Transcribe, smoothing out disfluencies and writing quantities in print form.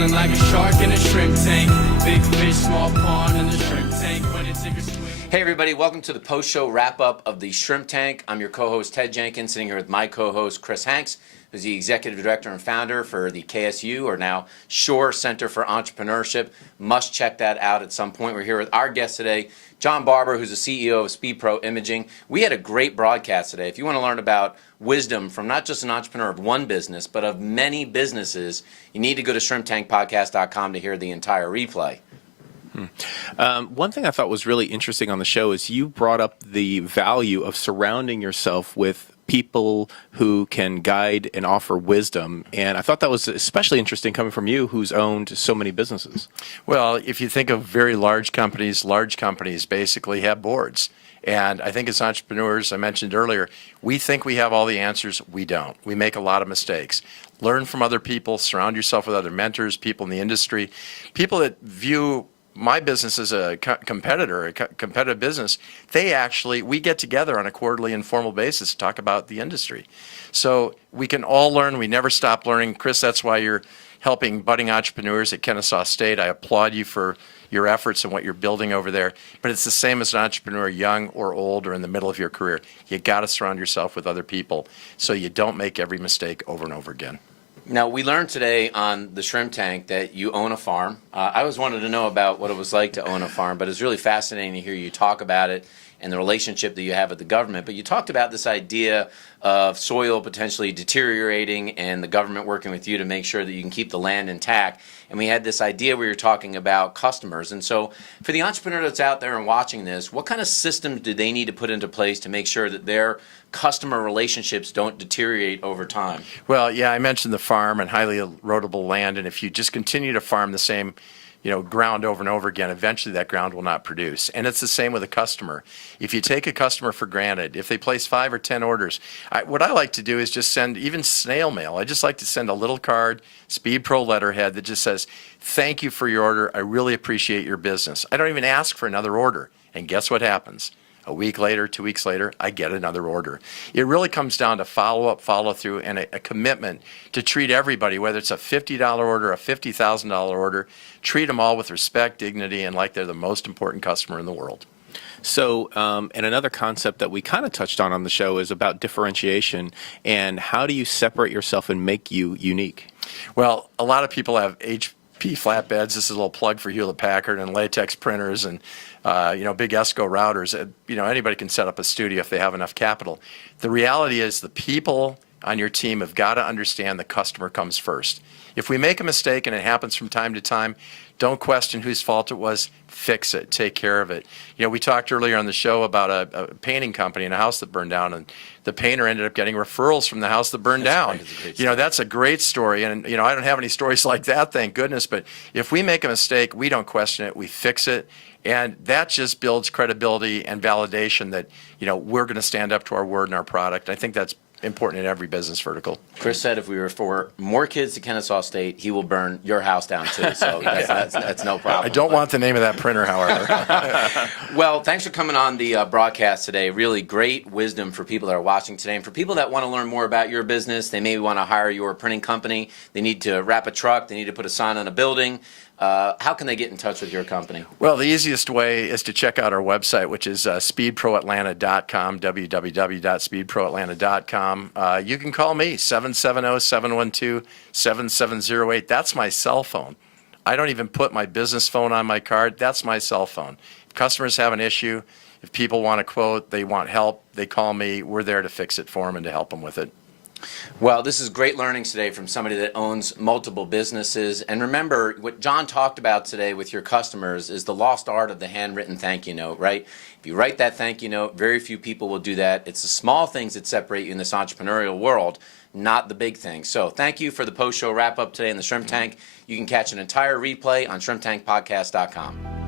Swimming like a shark in a shrimp tank. Big fish, small pond in the shrimp tank. When it's in your swim. Hey everybody, welcome to the post-show wrap-up of the Shrimp Tank. I'm your co-host Ted Jenkins, sitting here with my co-host Chris Hanks, who's the executive director and founder for the KSU, or now Shore Center for Entrepreneurship. Must check that out at some point. We're here with our guest today, John Barber, who's the CEO of SpeedPro Imaging. We had a great broadcast today. If you want to learn about wisdom from not just an entrepreneur of one business, but of many businesses, you need to go to shrimptankpodcast.com to hear the entire replay. One thing I thought was really interesting on the show is you brought up the value of surrounding yourself with people who can guide and offer wisdom, and I thought that was especially interesting coming from you, who's owned so many businesses. Well, if you think of very large companies basically have boards. And I think as entrepreneurs, I mentioned earlier, we think we have all the answers. We don't. We make a lot of mistakes. Learn from other people, surround yourself with other mentors, people in the industry, people that view my business as a competitor, a competitive business. We get together on a quarterly informal basis to talk about the industry. So we can all learn. We never stop learning. Chris, that's why you're helping budding entrepreneurs at Kennesaw State. I applaud you for your efforts and what you're building over there. But it's the same as an entrepreneur, young or old or in the middle of your career. You got to surround yourself with other people so you don't make every mistake over and over again. Now, we learned today on the Shrimp Tank that you own a farm. I always wanted to know about what it was like to own a farm, but it's really fascinating to hear you talk about it and the relationship that you have with the government. But you talked about this idea of soil potentially deteriorating and the government working with you to make sure that you can keep the land intact. And we had this idea where you're talking about customers. And so for the entrepreneur that's out there and watching this, what kind of systems do they need to put into place to make sure that their customer relationships don't deteriorate over time? Well, yeah, I mentioned the farm and highly erodible land, and if you just continue to farm the same ground over and over again, eventually that ground will not produce. And it's the same with a customer. If you take a customer for granted, if they place 5 or 10 orders, what I like to do is just send even snail mail. I just like to send a little card, SpeedPro letterhead, that just says, "Thank you for your order. I really appreciate your business." I don't even ask for another order. And guess what happens? A week later, 2 weeks later, I get another order. It really comes down to follow-up, follow-through, and a commitment to treat everybody, whether it's a $50 order, a $50,000 order, treat them all with respect, dignity, and like they're the most important customer in the world. So, and another concept that we kind of touched on the show is about differentiation, and how do you separate yourself and make you unique? Well, a lot of people have HP flatbeds. This is a little plug for Hewlett-Packard, and latex printers, and big ESCO routers. Anybody can set up a studio if they have enough capital. The reality is the people on your team have got to understand the customer comes first. If we make a mistake, and it happens from time to time, don't question whose fault it was. Fix it. Take care of it. We talked earlier on the show about a painting company and a house that burned down, and the painter ended up getting referrals from the house that burned down. That's a great story, and I don't have any stories like that, thank goodness. But if we make a mistake, we don't question it. We fix it. And that just builds credibility and validation that, we're going to stand up to our word and our product. I think that's important in every business vertical. Chris said if we refer more kids to Kennesaw State, he will burn your house down too. So that's no problem. I don't want the name of that printer, however. Well, thanks for coming on the broadcast today. Really great wisdom for people that are watching today. And for people that want to learn more about your business, they maybe want to hire your printing company. They need to wrap a truck. They need to put a sign on a building. How can they get in touch with your company? Well, the easiest way is to check out our website, which is speedproatlanta.com, www.speedproatlanta.com. You can call me, 770-712-7708. That's my cell phone. I don't even put my business phone on my card. That's my cell phone. If customers have an issue, if people want a quote, they want help, they call me. We're there to fix it for them and to help them with it. Well, this is great learnings today from somebody that owns multiple businesses. And remember, what John talked about today with your customers is the lost art of the handwritten thank you note, right? If you write that thank you note, very few people will do that. It's the small things that separate you in this entrepreneurial world, not the big things. So thank you for the post-show wrap-up today in the Shrimp Tank. You can catch an entire replay on shrimptankpodcast.com.